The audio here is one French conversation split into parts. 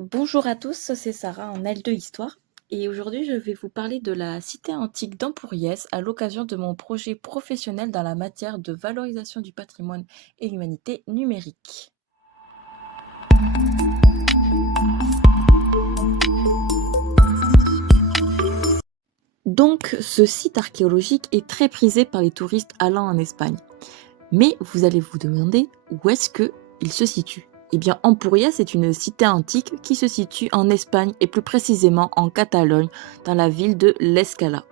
Bonjour à tous, c'est Sarah en L2 Histoire et aujourd'hui je vais vous parler de la cité antique d'Empúries à l'occasion de mon projet professionnel dans la matière de valorisation du patrimoine et l'humanité numérique. Donc ce site archéologique est très prisé par les touristes allant en Espagne. Mais vous allez vous demander où est-ce qu'il se situe. Eh bien, Empúries est une cité antique qui se situe en Espagne et plus précisément en Catalogne, dans la ville de l'Escala.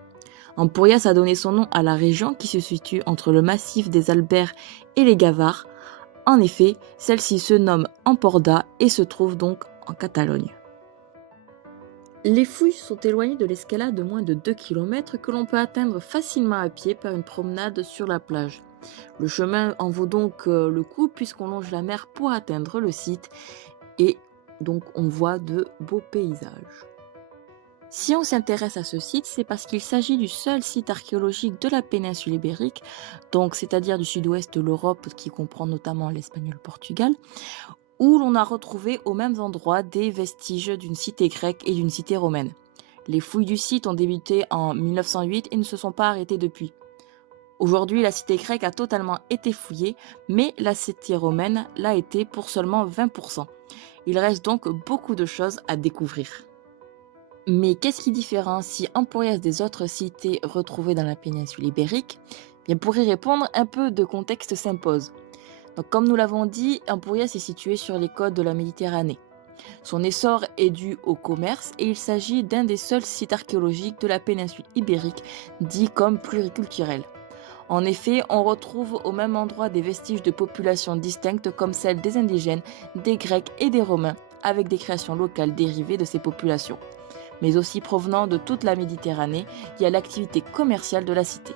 Empúries a donné son nom à la région qui se situe entre le massif des Albères et les Gavars. En effet, celle-ci se nomme Emporda et se trouve donc en Catalogne. Les fouilles sont éloignées de l'Escala de moins de 2 km que l'on peut atteindre facilement à pied par une promenade sur la plage. Le chemin en vaut donc le coup puisqu'on longe la mer pour atteindre le site et donc on voit de beaux paysages. Si on s'intéresse à ce site, c'est parce qu'il s'agit du seul site archéologique de la péninsule ibérique, donc c'est-à-dire du sud-ouest de l'Europe qui comprend notamment l'Espagne et le Portugal, où l'on a retrouvé aux mêmes endroits des vestiges d'une cité grecque et d'une cité romaine. Les fouilles du site ont débuté en 1908 et ne se sont pas arrêtées depuis. Aujourd'hui, la cité grecque a totalement été fouillée, mais la cité romaine l'a été pour seulement 20%. Il reste donc beaucoup de choses à découvrir. Mais qu'est-ce qui différencie Empúries des autres cités retrouvées dans la péninsule ibérique? Bien, pour y répondre, un peu de contexte s'impose. Donc, comme nous l'avons dit, Empúries est situé sur les côtes de la Méditerranée. Son essor est dû au commerce et il s'agit d'un des seuls sites archéologiques de la péninsule ibérique dit comme pluriculturel. En effet, on retrouve au même endroit des vestiges de populations distinctes comme celles des indigènes, des Grecs et des Romains, avec des créations locales dérivées de ces populations. Mais aussi provenant de toute la Méditerranée, il y a l'activité commerciale de la cité.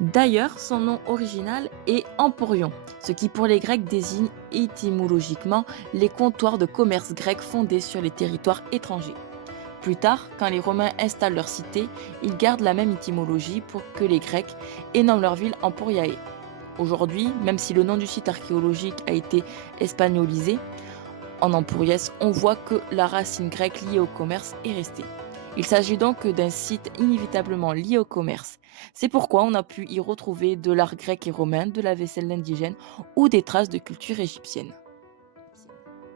D'ailleurs, son nom original est Emporion, ce qui pour les Grecs désigne étymologiquement les comptoirs de commerce grecs fondés sur les territoires étrangers. Plus tard, quand les Romains installent leur cité, ils gardent la même étymologie pour que les Grecs et nomment leur ville Emporiae. Aujourd'hui, même si le nom du site archéologique a été espagnolisé, en Empúries, on voit que la racine grecque liée au commerce est restée. Il s'agit donc d'un site inévitablement lié au commerce. C'est pourquoi on a pu y retrouver de l'art grec et romain, de la vaisselle indigène ou des traces de culture égyptienne.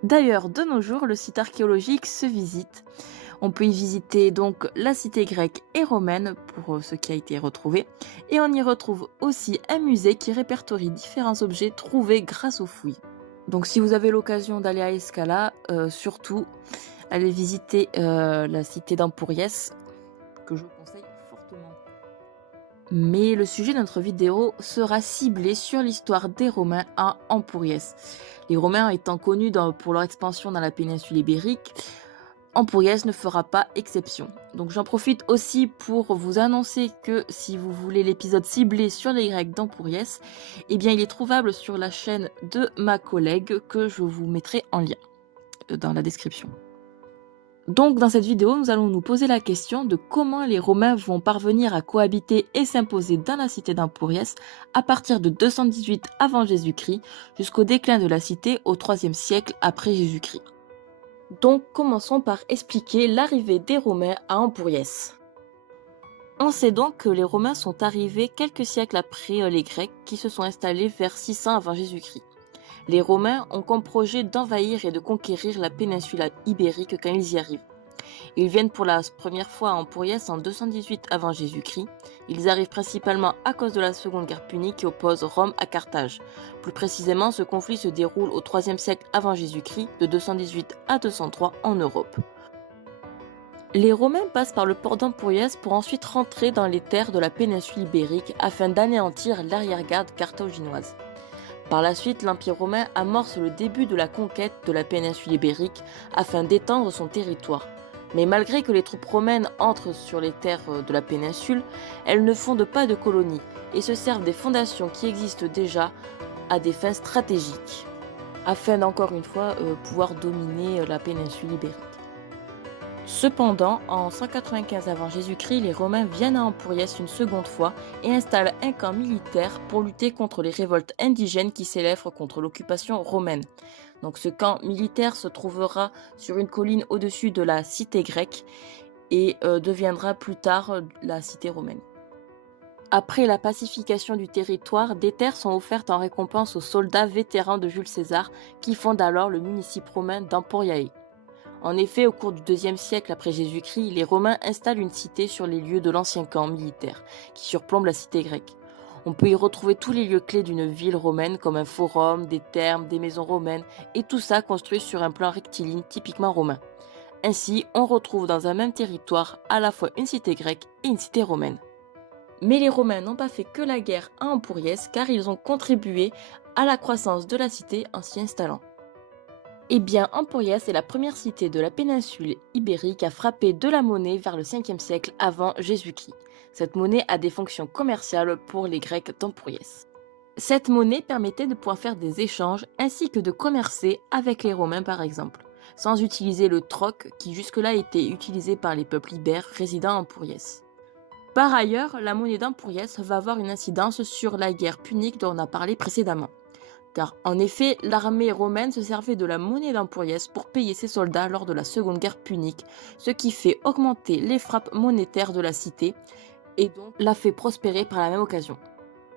D'ailleurs, de nos jours, le site archéologique se visite. On peut y visiter donc la cité grecque et romaine pour ce qui a été retrouvé. Et on y retrouve aussi un musée qui répertorie différents objets trouvés grâce aux fouilles. Donc si vous avez l'occasion d'aller à Escala, surtout allez visiter la cité d'Empúries, que je vous conseille fortement. Mais le sujet de notre vidéo sera ciblé sur l'histoire des Romains à Empúries. Les Romains étant connus pour leur expansion dans la péninsule ibérique, Empúries ne fera pas exception. Donc j'en profite aussi pour vous annoncer que si vous voulez l'épisode ciblé sur les Grecs d'Empúries, eh bien il est trouvable sur la chaîne de ma collègue que je vous mettrai en lien dans la description. Donc dans cette vidéo, nous allons nous poser la question de comment les Romains vont parvenir à cohabiter et s'imposer dans la cité d'Empúries à partir de 218 avant Jésus-Christ jusqu'au déclin de la cité au IIIe siècle après Jésus-Christ. Donc commençons par expliquer l'arrivée des Romains à Empúries. On sait donc que les Romains sont arrivés quelques siècles après les Grecs qui se sont installés vers 600 avant Jésus-Christ. Les Romains ont comme projet d'envahir et de conquérir la péninsule ibérique quand ils y arrivent. Ils viennent pour la première fois à Empúries en 218 avant Jésus-Christ. Ils arrivent principalement à cause de la Seconde Guerre punique qui oppose Rome à Carthage. Plus précisément, ce conflit se déroule au IIIe siècle avant Jésus-Christ, de 218 à 203 en Europe. Les Romains passent par le port d'Empúries pour ensuite rentrer dans les terres de la péninsule ibérique afin d'anéantir l'arrière-garde carthaginoise. Par la suite, l'Empire romain amorce le début de la conquête de la péninsule ibérique afin d'étendre son territoire. Mais malgré que les troupes romaines entrent sur les terres de la péninsule, elles ne fondent pas de colonies et se servent des fondations qui existent déjà à des fins stratégiques, afin d'encore une fois pouvoir dominer la péninsule ibérique. Cependant, en 195 avant Jésus-Christ, les Romains viennent à Empúries une seconde fois et installent un camp militaire pour lutter contre les révoltes indigènes qui s'élèvent contre l'occupation romaine. Donc ce camp militaire se trouvera sur une colline au-dessus de la cité grecque et deviendra plus tard la cité romaine. Après la pacification du territoire, des terres sont offertes en récompense aux soldats vétérans de Jules César qui fondent alors le municipe romain d'Emporiae. En effet, au cours du IIe siècle après Jésus-Christ, les Romains installent une cité sur les lieux de l'ancien camp militaire qui surplombe la cité grecque. On peut y retrouver tous les lieux clés d'une ville romaine comme un forum, des thermes, des maisons romaines et tout ça construit sur un plan rectiligne typiquement romain. Ainsi, on retrouve dans un même territoire à la fois une cité grecque et une cité romaine. Mais les Romains n'ont pas fait que la guerre à Empuriès car ils ont contribué à la croissance de la cité en s'y installant. Eh bien, Empuriès est la première cité de la péninsule ibérique à frapper de la monnaie vers le 5e siècle avant Jésus-Christ. Cette monnaie a des fonctions commerciales pour les Grecs d'Empuriès. Cette monnaie permettait de pouvoir faire des échanges ainsi que de commercer avec les Romains par exemple, sans utiliser le troc qui jusque-là était utilisé par les peuples ibères résidant à Empuriès. Par ailleurs, la monnaie d'Empuriès va avoir une incidence sur la guerre punique dont on a parlé précédemment. Car en effet, l'armée romaine se servait de la monnaie d'Empuriès pour payer ses soldats lors de la seconde guerre punique, ce qui fait augmenter les frappes monétaires de la cité et donc la fait prospérer par la même occasion.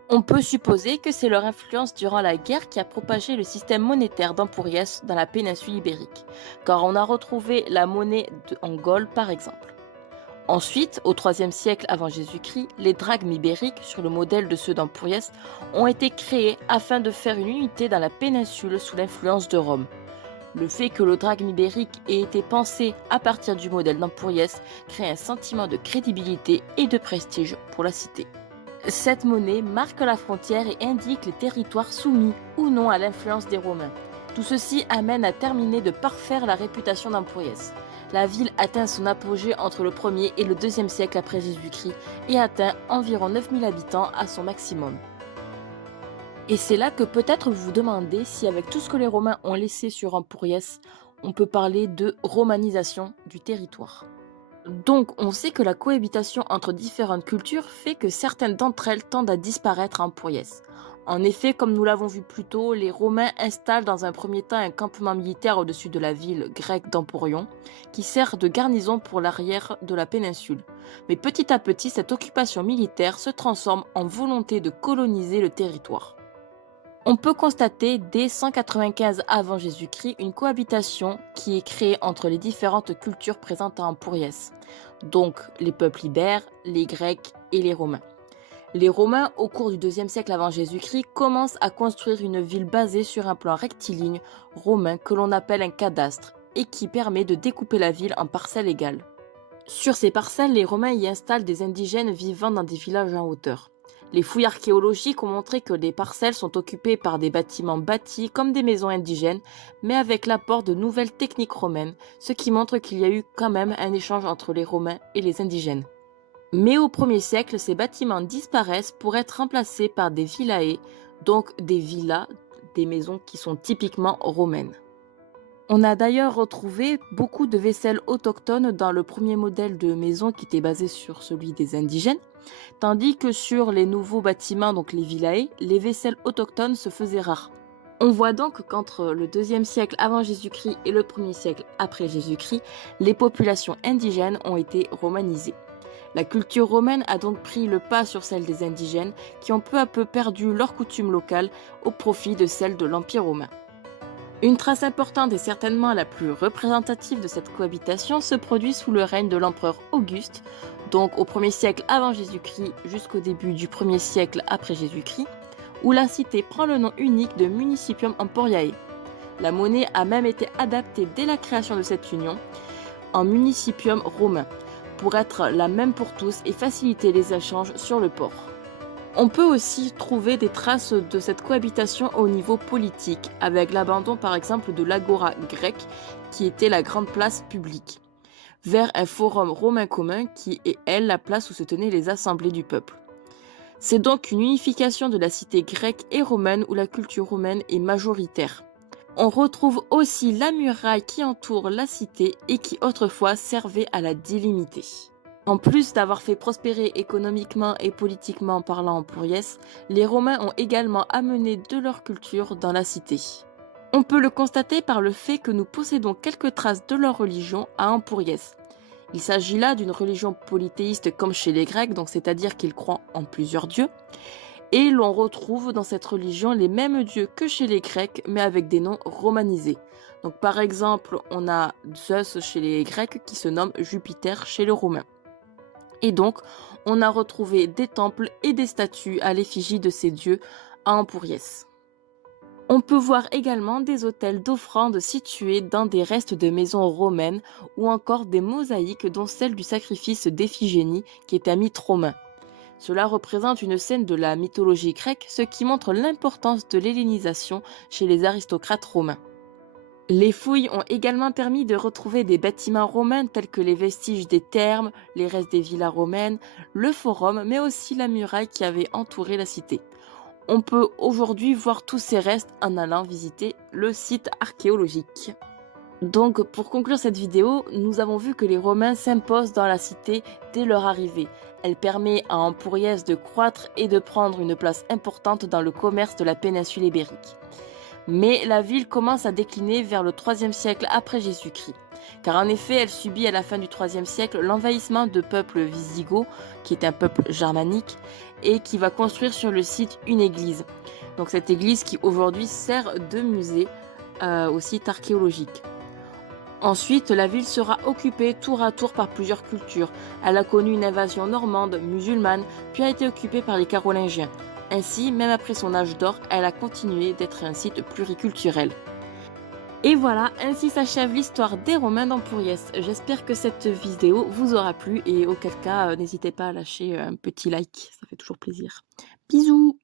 On peut supposer que c'est leur influence durant la guerre qui a propagé le système monétaire d'Empuriès dans la péninsule ibérique, car on a retrouvé la monnaie en Gaule par exemple. Ensuite, au IIIe siècle avant Jésus-Christ, les drachmes ibériques, sur le modèle de ceux d'Empuriès, ont été créés afin de faire une unité dans la péninsule sous l'influence de Rome. Le fait que le drachme ibérique ait été pensé à partir du modèle d'Empuriès crée un sentiment de crédibilité et de prestige pour la cité. Cette monnaie marque la frontière et indique les territoires soumis ou non à l'influence des Romains. Tout ceci amène à terminer de parfaire la réputation d'Empuriès. La ville atteint son apogée entre le 1er et le 2e siècle après Jésus-Christ et atteint environ 9000 habitants à son maximum. Et c'est là que peut-être vous vous demandez si avec tout ce que les Romains ont laissé sur Empuriès, on peut parler de romanisation du territoire. Donc on sait que la cohabitation entre différentes cultures fait que certaines d'entre elles tendent à disparaître à Empuriès. En effet, comme nous l'avons vu plus tôt, les Romains installent dans un premier temps un campement militaire au-dessus de la ville grecque d'Emporion, qui sert de garnison pour l'arrière de la péninsule. Mais petit à petit, cette occupation militaire se transforme en volonté de coloniser le territoire. On peut constater dès 195 avant Jésus-Christ une cohabitation qui est créée entre les différentes cultures présentes à Empuriès, donc les peuples ibères, les Grecs et les Romains. Les Romains, au cours du IIe siècle avant Jésus-Christ, commencent à construire une ville basée sur un plan rectiligne romain que l'on appelle un cadastre et qui permet de découper la ville en parcelles égales. Sur ces parcelles, les Romains y installent des indigènes vivant dans des villages en hauteur. Les fouilles archéologiques ont montré que les parcelles sont occupées par des bâtiments bâtis comme des maisons indigènes, mais avec l'apport de nouvelles techniques romaines, ce qui montre qu'il y a eu quand même un échange entre les Romains et les indigènes. Mais au 1er siècle, ces bâtiments disparaissent pour être remplacés par des villae, donc des villas, des maisons qui sont typiquement romaines. On a d'ailleurs retrouvé beaucoup de vaisselles autochtones dans le premier modèle de maison qui était basé sur celui des indigènes, tandis que sur les nouveaux bâtiments, donc les villae, les vaisselles autochtones se faisaient rares. On voit donc qu'entre le 2e siècle avant Jésus-Christ et le 1er siècle après Jésus-Christ, les populations indigènes ont été romanisées. La culture romaine a donc pris le pas sur celle des indigènes qui ont peu à peu perdu leurs coutumes locales au profit de celles de l'Empire romain. Une trace importante et certainement la plus représentative de cette cohabitation se produit sous le règne de l'empereur Auguste, donc au 1er siècle avant Jésus-Christ jusqu'au début du 1er siècle après Jésus-Christ, où la cité prend le nom unique de Municipium Emporiae. La monnaie a même été adaptée dès la création de cette union en Municipium romain, pour être la même pour tous et faciliter les échanges sur le port. On peut aussi trouver des traces de cette cohabitation au niveau politique, avec l'abandon par exemple de l'agora grecque, qui était la grande place publique, vers un forum romain commun qui est, elle, la place où se tenaient les assemblées du peuple. C'est donc une unification de la cité grecque et romaine où la culture romaine est majoritaire. On retrouve aussi la muraille qui entoure la cité et qui autrefois servait à la délimiter. En plus d'avoir fait prospérer économiquement et politiquement parlant Empuriès, les Romains ont également amené de leur culture dans la cité. On peut le constater par le fait que nous possédons quelques traces de leur religion à Ampuriès. Il s'agit là d'une religion polythéiste comme chez les Grecs, donc c'est-à-dire qu'ils croient en plusieurs dieux. Et l'on retrouve dans cette religion les mêmes dieux que chez les Grecs, mais avec des noms romanisés. Donc par exemple, on a Zeus chez les Grecs qui se nomme Jupiter chez les Romains. Et donc, on a retrouvé des temples et des statues à l'effigie de ces dieux à Ampuriès. On peut voir également des autels d'offrandes situés dans des restes de maisons romaines ou encore des mosaïques dont celle du sacrifice d'Iphigénie qui est un mythe romain. Cela représente une scène de la mythologie grecque, ce qui montre l'importance de l'hellénisation chez les aristocrates romains. Les fouilles ont également permis de retrouver des bâtiments romains tels que les vestiges des thermes, les restes des villas romaines, le forum, mais aussi la muraille qui avait entouré la cité. On peut aujourd'hui voir tous ces restes en allant visiter le site archéologique. Donc, pour conclure cette vidéo, nous avons vu que les Romains s'imposent dans la cité dès leur arrivée. Elle permet à Ampuriès de croître et de prendre une place importante dans le commerce de la péninsule ibérique. Mais la ville commence à décliner vers le IIIe siècle après Jésus-Christ, car en effet elle subit à la fin du IIIe siècle l'envahissement de peuples wisigoths, qui est un peuple germanique, et qui va construire sur le site une église. Donc cette église qui aujourd'hui sert de musée au site archéologique. Ensuite, la ville sera occupée tour à tour par plusieurs cultures. Elle a connu une invasion normande, musulmane, puis a été occupée par les Carolingiens. Ainsi, même après son âge d'or, elle a continué d'être un site pluriculturel. Et voilà, ainsi s'achève l'histoire des Romains d'Ampuriès. J'espère que cette vidéo vous aura plu et auquel cas, n'hésitez pas à lâcher un petit like, ça fait toujours plaisir. Bisous!